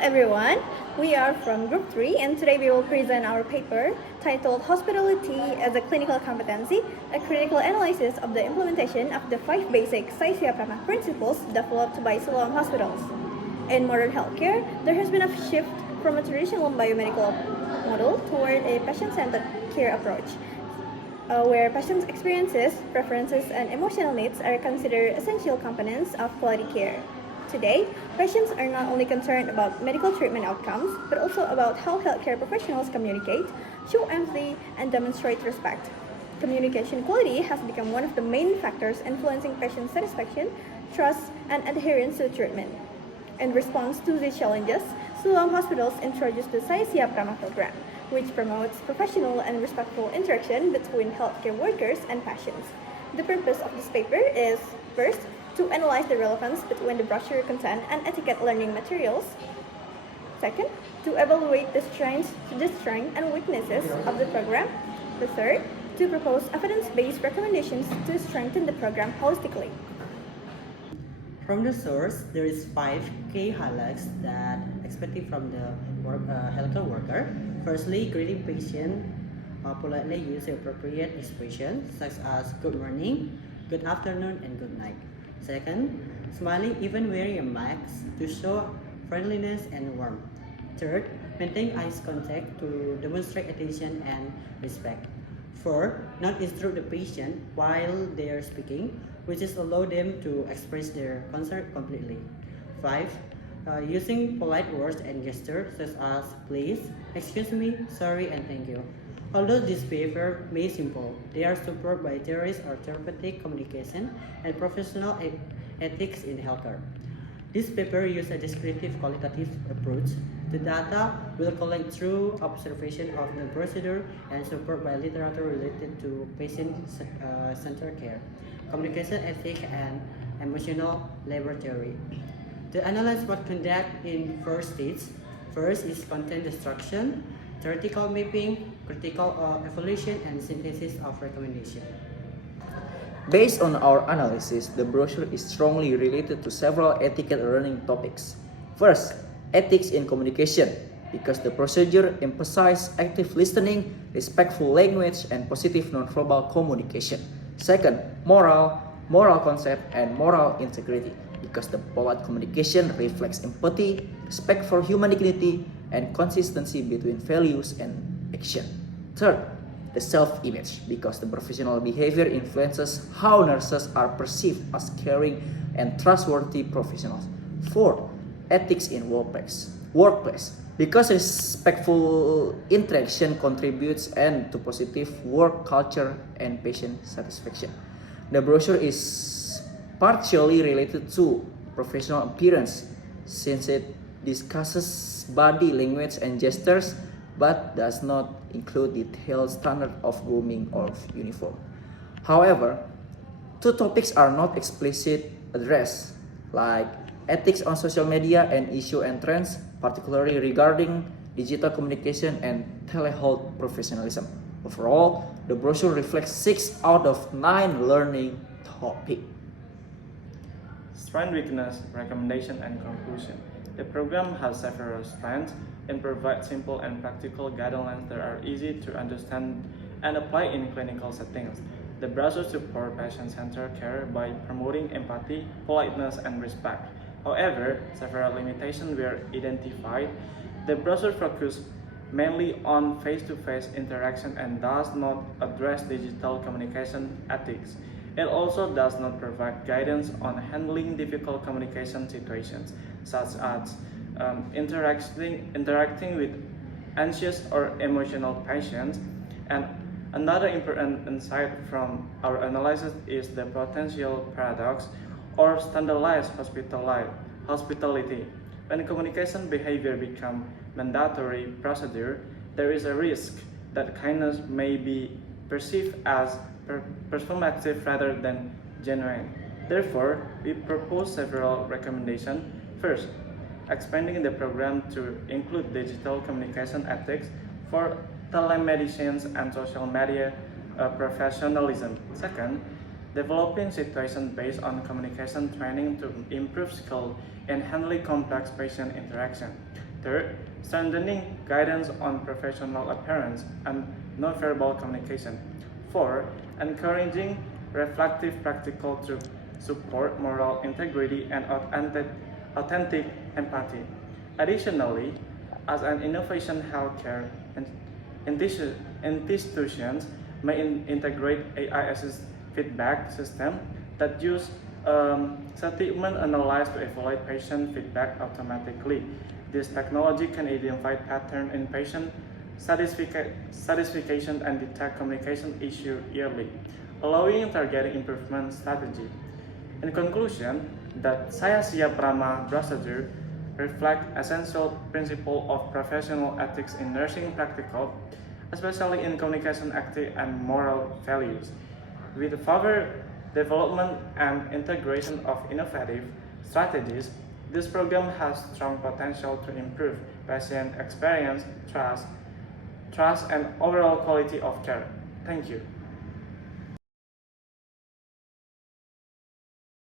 everyone, we are from Group 3 and today we will present our paper titled Hospitality as a Clinical Competency, a critical analysis of the implementation of the 5 basic SayaSIAP RAMAH principles developed by Siloam hospitals. In modern healthcare, there has been a shift from a traditional biomedical model toward a patient-centered care approach, where patients' experiences, preferences, and emotional needs are considered essential components of quality care. Today, patients are not only concerned about medical treatment outcomes, but also about how healthcare professionals communicate, show empathy, and demonstrate respect. Communication quality has become one of the main factors influencing patient satisfaction, trust, and adherence to treatment. In response to these challenges, Siloam hospitals introduced the SayaSIAP RAMAH program, which promotes professional and respectful interaction between healthcare workers and patients. The purpose of this paper is, first, to analyze the relevance between the brochure content and etiquette learning materials. Second, to evaluate the strengths and weaknesses of the program. The third, to propose evidence-based recommendations to strengthen the program holistically. From the source, there is 5 key highlights that expected from the healthcare worker. Firstly, greeting patient politely use appropriate expressions such as good morning, good afternoon, and good night. Second, smiling even wearing a mask to show friendliness and warmth. Third, maintain eye contact to demonstrate attention and respect. Fourth, not instruct the patient while they are speaking, which is allow them to express their concern completely. 5. Using polite words and gestures such as please, excuse me, sorry, and thank you. Although this behavior may be simple, they are supported by theories of therapeutic communication and professional ethics in healthcare. This paper uses a descriptive qualitative approach. The data will collect through observation of the procedure and support by literature related to patient-centered care, communication ethics, and emotional labor theory. The analysis was conducted in 4 stages. First is content destruction, theoretical mapping, critical evaluation, and synthesis of recommendation. Based on our analysis, the brochure is strongly related to several etiquette learning topics. First, ethics in communication, because the procedure emphasizes active listening, respectful language, and positive nonverbal communication. Second, moral concept, and moral integrity, because the polite communication reflects empathy, respect for human dignity, and consistency between values and action. Third, the self-image, because the professional behavior influences how nurses are perceived as caring and trustworthy professionals. Fourth, ethics in workplace, because respectful interaction contributes to positive work culture and patient satisfaction. The brochure is partially related to professional appearance, since it discusses body language and gestures, but does not include detailed standard of grooming or uniform. However, 2 topics are not explicitly addressed, like ethics on social media and issue and trends, particularly regarding digital communication and telehealth professionalism. Overall, the brochure reflects 6 out of 9 learning topics. Strength, weakness, recommendation, and conclusion. The program has several strengths and provides simple and practical guidelines that are easy to understand and apply in clinical settings. The brochure supports patient-centered care by promoting empathy, politeness, and respect. However, several limitations were identified. The brochure focuses mainly on face-to-face interaction and does not address digital communication ethics. It also does not provide guidance on handling difficult communication situations, such as interacting with anxious or emotional patients. And another important insight from our analysis is the potential paradox or standardized hospitality. When communication behavior becomes mandatory procedure, there is a risk that kindness may be perceived as performative rather than genuine. Therefore, we propose several recommendations. First, expanding the program to include digital communication ethics for telemedicine and social media professionalism. Second, developing situation-based communication training to improve skill in handling complex patient interaction. Third, strengthening guidance on professional appearance and nonverbal communication. Four, encouraging reflective practical to support moral integrity and authentic empathy. Additionally, as an innovation healthcare institutions may integrate AI-assisted feedback system that use statement analyze to evaluate patient feedback automatically. This technology can identify patterns in patient satisfaction and detect communication issue early, allowing targeted improvement strategy. In conclusion, that SayaSIAP RAMAH procedure reflect essential principle of professional ethics in nursing practical, especially in communication ethics and moral values. With further development and integration of innovative strategies, this program has strong potential to improve patient experience, trust, and overall quality of care. Thank you.